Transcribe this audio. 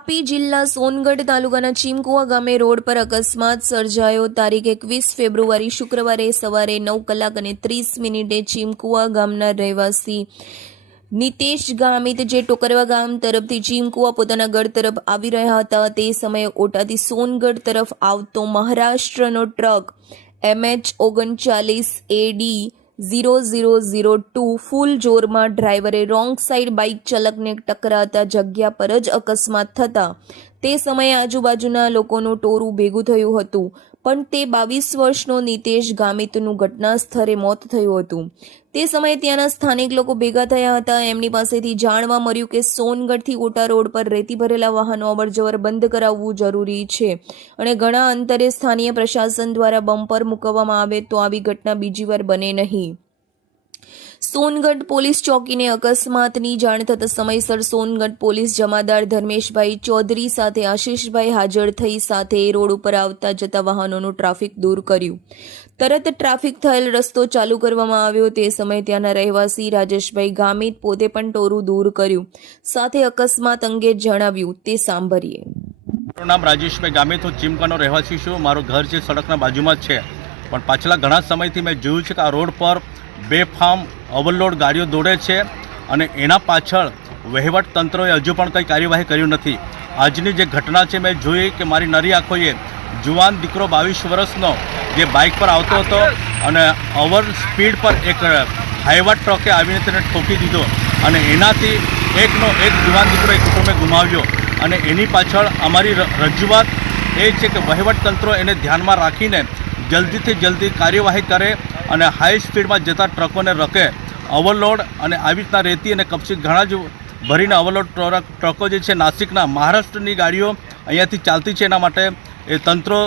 તાપી જિલ્લા સોનગઢ તાલુકાના ચીમકુવા ગામે રોડ પર અકસ્માત સર્જાયો। તારીખ 21 ફેબ્રુઆરી શુક્રવારે સવારે 9:30 ચીમકુવા ગામના રહેવાસી નિતેશ ગામિત જે ટોકરવા ગામ તરફથી ચીમકુવા પોતાના ગઢ તરફ આવી રહ્યા હતા તે સમયે ઓટાથી સોનગઢ તરફ આવતો મહારાષ્ટ્રનો ટ્રક MH39 AD 0002 ફૂલ જોરમાં ડ્રાઈવરે રોંગ સાઈડ બાઇક ચાલકને ટકરાતા જગ્યા પર જ અકસ્માત થતા તે સમયે આજુબાજુના લોકોનું ટોળું ભેગું થયું હતું, પણ તે 22 વર્ષનો નિતેશ ગામિતનું ઘટના સ્થળે મોત થયું હતું। તે સમયે ત્યાંના સ્થાનિક લોકો ભેગા થયા હતા। એમની પાસેથી જાણવા મળ્યું કે સોનગઢથી ઓટા રોડ પર રેતી ભરેલા વાહનો અવરજવર બંધ કરાવવું જરૂરી છે અને ઘણા અંતરે સ્થાનીય પ્રશાસન દ્વારા બમ્પર મૂકવામાં આવે તો આવી ઘટના બીજી વાર બને નહીં। સોનગઢ પોલીસ ચોકીને અકસ્માતની જાણ થતાં સમયસર સોનગઢ પોલીસ જમાદાર ધર્મેશભાઈ ચૌધરી સાથે આશીષભાઈ હાજર થઈ સાથે રોડ ઉપર આવતા જતા વાહનોનું ટ્રાફિક દૂર કર્યું। તરત ટ્રાફિક થયેલ રસ્તો ચાલુ કરવામાં આવ્યો। તે સમયે ત્યાંના રહેવાસી રાજેશભાઈ ગામિત પોતે પણ ટોરું દૂર કર્યું, સાથે અકસ્માત અંગે જણાવ્યું, તે સાંભળીએ। મારું નામ રાજેશભાઈ ગામિત, હું ચીમકાનો રહેવાસી છું। મારું ઘર જે સડકના બાજુમાં જ છે, પણ પાછલા ઘણા સમયથી મેં જોયું છે કે આ રોડ પર બેફામ ઓવરલોડ ગાડીઓ દોડે છે અને એના પાછળ વહીવટ તંત્રોએ હજુ પણ કંઈ કાર્યવાહી કર્યું નથી। આજની જે ઘટના છે મેં જોઈ કે મારી નરી આંખોએ જુવાન દીકરો 22 વર્ષનો જે બાઇક પર આવતો હતો અને ઓવર સ્પીડ પર એક હાઈવા ટ્રકે આવીને તેને ઠોકી દીધો અને એનાથી એકનો એક જુવાન દીકરો એક કુટુંબે ગુમાવ્યો। અને એની પાછળ અમારી રજૂઆત એ છે કે વહીવટ તંત્રો એને ધ્યાનમાં રાખીને જલ્દીથી જલ્દી કાર્યવાહી કરે અને હાઈ સ્પીડમાં જતા ટ્રકોને રકે। ઓવરલોડ અને આવી રીતના રેતી અને કપચી ઘણા જ ભરીને ઓવરલોડ ટ્રકો જે છે નાસિકના મહારાષ્ટ્રની ગાડીઓ અહીંયાથી ચાલતી છે, એના માટે એ તંત્રો